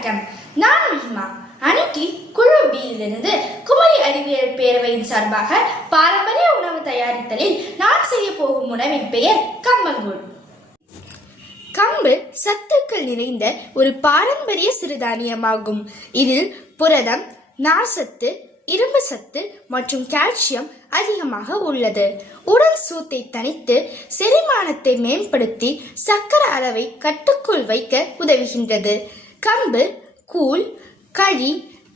வணக்கம். நான் மஹிமா. அணிட்டி குழு பியிலிருந்து குமரி அறிவியல் பேரவையின் சார்பாக பாரம்பரிய உணவு தயாரித்தலில் நான் செய்ய போகும் உணவின் பெயர் கம்பங்கூழ். கம்பு சத்துக்கள் நிறைந்த ஒரு பாரம்பரிய சிறுதானியமாகும். இதில் புரதம், நார்சத்து, இரும்பு சத்து மற்றும் கால்சியம் அதிகமாக உள்ளது. உடல் சூட்டை தணித்து செரிமானத்தை மேம்படுத்தி சர்க்கரை அளவை கட்டுக்குள் வைக்க உதவுகின்றது. கம்பு கூழ், களி,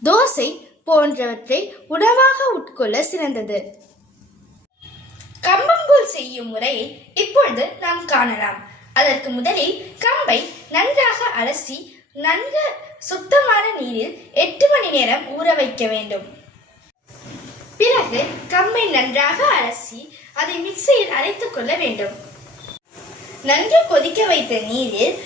தோசை போன்றவற்றை உணவாக உட்கொள்ள சிறந்தது. கம்பங்கூழ் செய்யும் முறையை இப்பொழுது நாம் காணலாம். அதற்கு முதலில் கம்பை நன்றாக அலசி நன்கு சுத்தமான நீரில் 8 மணி நேரம் ஊற வைக்க வேண்டும். பிறகு கம்பை நன்றாக அலசி அதை மிக்சியில் அரைத்துக் கொள்ள வேண்டும். நன்கு கொதிக்க வைத்த நீரில்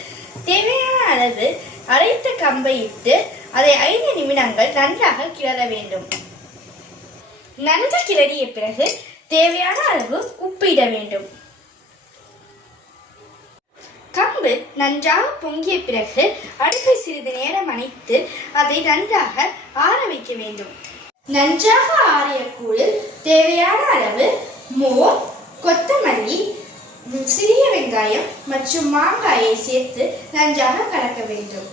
தேவையான அளவு அரைத்த கம்பை இட்டு அதை 5 நிமிடங்கள் நன்றாக கிளற வேண்டும். நன்கு கிளறிய பிறகு தேவையான அளவு உப்பு இட வேண்டும். கம்பு நன்றாக பொங்கிய பிறகு அடுப்பை சிறிது நேரம் அணைத்து அதை நன்றாக ஆற வைக்க வேண்டும். நன்றாக ஆறிய கூழில் தேவையான அளவு மோர், கொத்தமல்லி, சிறிய வெங்காயம் மற்றும் மாங்காயை சேர்த்து நன்றாக கலக்க வேண்டும்.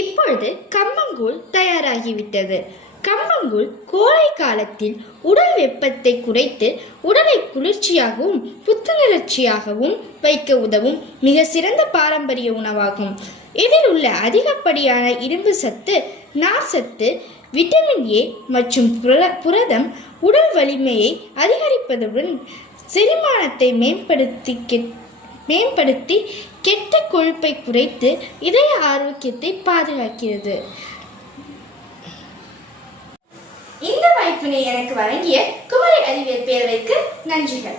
இப்பொழுது கம்பங்கூழ் தயாராகிவிட்டது. கம்பங்கூழ் கோடை காலத்தில் உடல் வெப்பத்தை குறைத்து உடலை குளிர்ச்சியாகவும் புத்துணர்ச்சியாகவும் வைக்க உதவும் மிக சிறந்த பாரம்பரிய உணவாகும். இதில் உள்ள அதிகப்படியான இரும்பு சத்து, நார் சத்து, விட்டமின் ஏ மற்றும் புரதம் உடல் வலிமையை அதிகரிப்பதுடன் செரிமானத்தை மேம்படுத்தி கெட்ட கொழுப்பை குறைத்து இதய ஆரோக்கியத்தை பாதுகாக்கிறது. இந்த வாய்ப்பினை எனக்கு வழங்கிய குமரி அறிவியல் பேரவைக்கு நன்றிகள்.